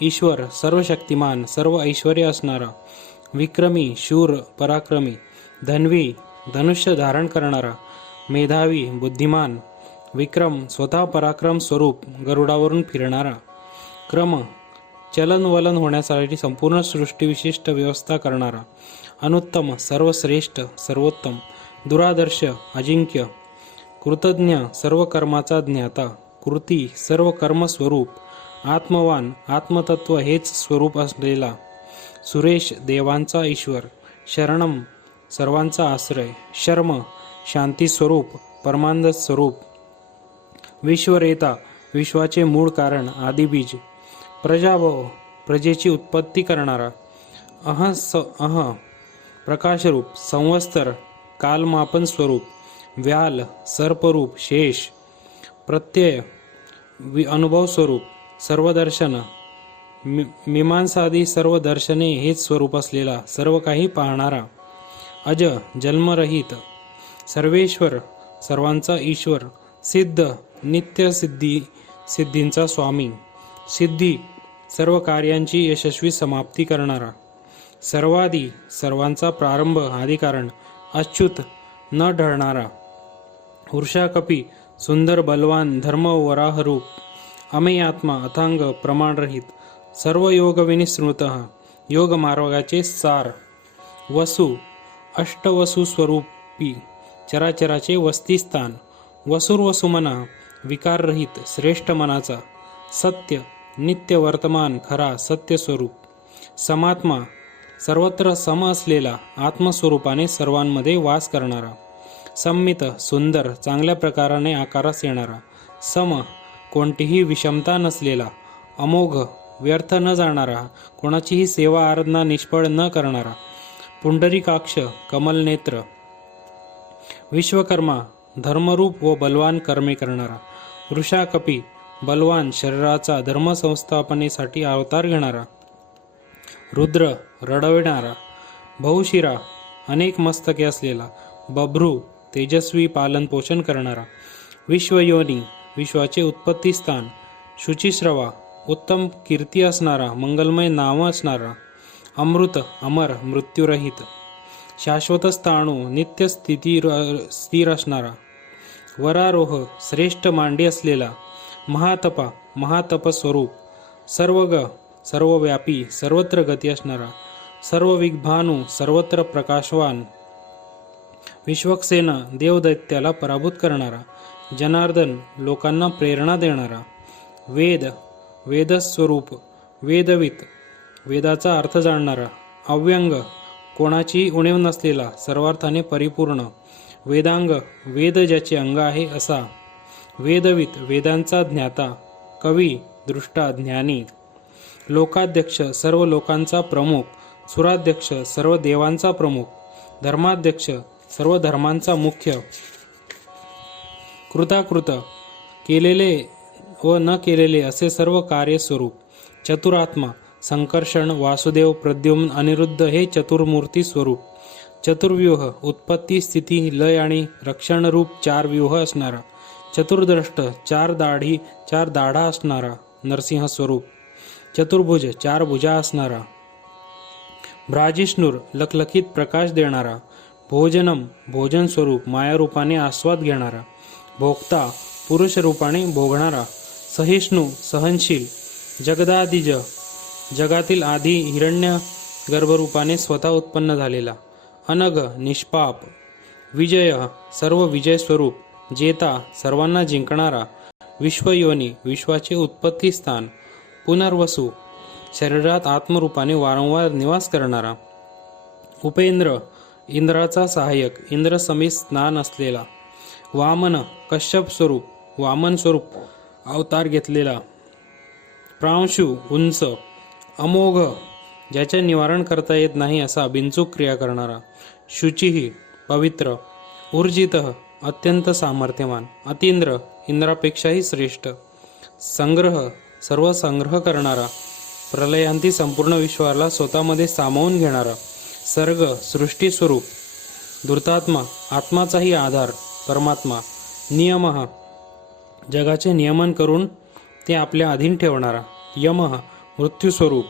ईश्वर सर्व शक्तिमान सर्व ऐश्वर्य असणारा, विक्रमी शूर पराक्रमी, धन्वी धनुष्य धारण करणारा, मेधावी बुद्धिमान, विक्रम स्वतः पराक्रम स्वरूप गरुडावरून फिरणारा, क्रम चलनवलन होण्यासाठी संपूर्ण सृष्टी विशिष्ट व्यवस्था करणारा, अनुत्तम सर्वश्रेष्ठ सर्वोत्तम, दुरादर्श अजिंक्य, कृतज्ञ सर्व कर्माचा ज्ञाता, कृती सर्व कर्म स्वरूप, आत्मवान आत्मतत्व हेच स्वरूप असलेला, सुरेश देवांचा ईश्वर, शरणम सर्वांचा आश्रय, शर्म शांती स्वरूप परमानंद स्वरूप, विश्वरेता विश्वाचे मूळ कारण आदिबीज, प्रजाभव प्रजेची उत्पत्ती करणारा, अह प्रकाशरूप, संवत्सर कालमापन स्वरूप, व्याल सर्परूप, शेष प्रत्यय अनुभव स्वरूप, सर्वदर्शन मीमांसादी सर्व दर्शने हेच स्वरूप असलेला, सर्व काही पाहणारा, अज जन्मरहित, सर्वेश्वर सर्वांचा ईश्वर, सिद्ध नित्य सिद्धींचा स्वामी, सिद्धी सर्व कार्यांची यशस्वी समाप्ती करणारा, सर्वादी सर्वांचा प्रारंभ आदिकारण, अच्युत न ढळणारा, वृषाकपी सुंदर बलवान धर्म वराहरूप, अमेय आत्मा अथांग प्रमाणरहित, सर्व योग विनिसृत, योग मार्गाचे सार, वसु अष्टवसु स्वरूपी, चराचराचे वस्तीस्थान, वसुर्वसुमना विकाररहित श्रेष्ठ मनाचा, सत्य नित्य वर्तमान खरा सत्य स्वरूप, समात्मा सर्वत्र सम असलेला, आत्मस्वरूपाने सर्वांमध्ये वास करणारा, संमित सुंदर चांगल्या प्रकाराने आकारास येणारा, सम कोणतीही विषमता नसलेला, अमोघ व्यर्थ न जाणारा, कोणाचीही सेवा आराधना निष्फळ न करणारा, पुंडरीकाक्ष कमलनेत्र, विश्वकर्मा धर्मरूप व बलवान कर्मे करणारा, वृषाकपी बलवान शरीराचा धर्म संस्थापनेसाठी अवतार घेणारा, रुद्र रडविणारा, बहुशिरा अनेक मस्तके असलेला, बभ्रू तेजस्वी पालन पोषण करणारा, विश्वयोनी विश्वाचे उत्पत्ती स्थान, शुचिश्रवा उत्तम कीर्ती असणारा, मंगलमय नाव असणारा, अमृत अमर मृत्यूरहित, शाश्वत स्थाणू नित्य स्थिर असणारा, वरारोह श्रेष्ठ मांडी असलेला, महातपा महातप स्वरूप, सर्वग सर्वव्यापी सर्वत्र गती असणारा, सर्व विग्भानू सर्वत्र प्रकाशवान, विश्वक्सेन देवदैत्याला पराभूत करणारा, जनार्दन लोकांना प्रेरणा देणारा, वेद वेदस्वरूप, वेदवित वेदाचा अर्थ जाणणारा, अव्यंग कोणाची उणीव नसलेला, सर्वार्थाने परिपूर्ण, वेदांग वेद ज्याचे अंग आहे असा, वेदवित वेदांचा ज्ञाता, कवी दृष्टा ज्ञानी, लोकाध्यक्ष सर्व लोकांचा प्रमुख, सुराध्यक्ष सर्व देवांचा प्रमुख, धर्माध्यक्ष सर्व धर्मांचा मुख्य, कृताकृत केलेले व न केलेले असे सर्व कार्य स्वरूप, चतुरात्मा संकर्षण वासुदेव प्रद्युम्न अनिरुद्ध हे चतुर्मूर्ती स्वरूप, चतुर्व्यूह उत्पत्ती स्थिती लय आणि रक्षण रूप चार व्यूह असणारा, चतुर्द्रष्ट चार दाढा असणारा नरसिंह स्वरूप, चतुर्भुज चार भुजा असणारा, भ्राजिष्णूर लखलखीत प्रकाश देणारा, भोजनम भोजन स्वरूप मायारूपाने आस्वाद घेणारा, भोक्ता पुरुष रूपाने भोगणारा, सहिष्णू सहनशील, जगदादिज जगातील आधी हिरण्य गर्भरूपाने स्वतः उत्पन्न झालेला, अनघ निष्पाप, विजय सर्व विजय स्वरूप, जेता सर्वांना जिंकणारा, विश्वयोनी विश्वाचे उत्पत्ती स्थान, पुनर्वसू शरीरात आत्मरूपाने वारंवार निवास करणारा, उपेंद्र इंद्राचा सहाय्यक इंद्र समीप स्नान असलेला, वामन कश्यप स्वरूप वामन स्वरूप अवतार घेतलेला, प्रांशु उंच, अमोघ ज्याचे निवारण करता येत नाही असा बिनचूक क्रिया करणारा, शुचिही पवित्र, ऊर्जित अत्यंत सामर्थ्यवान, अतींद्र इंद्रापेक्षाही श्रेष्ठ, संग्रह सर्व संग्रह करणारा, प्रलयांती संपूर्ण विश्वाला स्वतःमध्ये सामावून घेणारा, सर्ग सृष्टी स्वरूप, धूर्तात्मा आत्माचाही आधार परमात्मा, नियमः जगाचे नियमन करून ते आपल्या अधीन ठेवणारा, यमः मृत्यूस्वरूप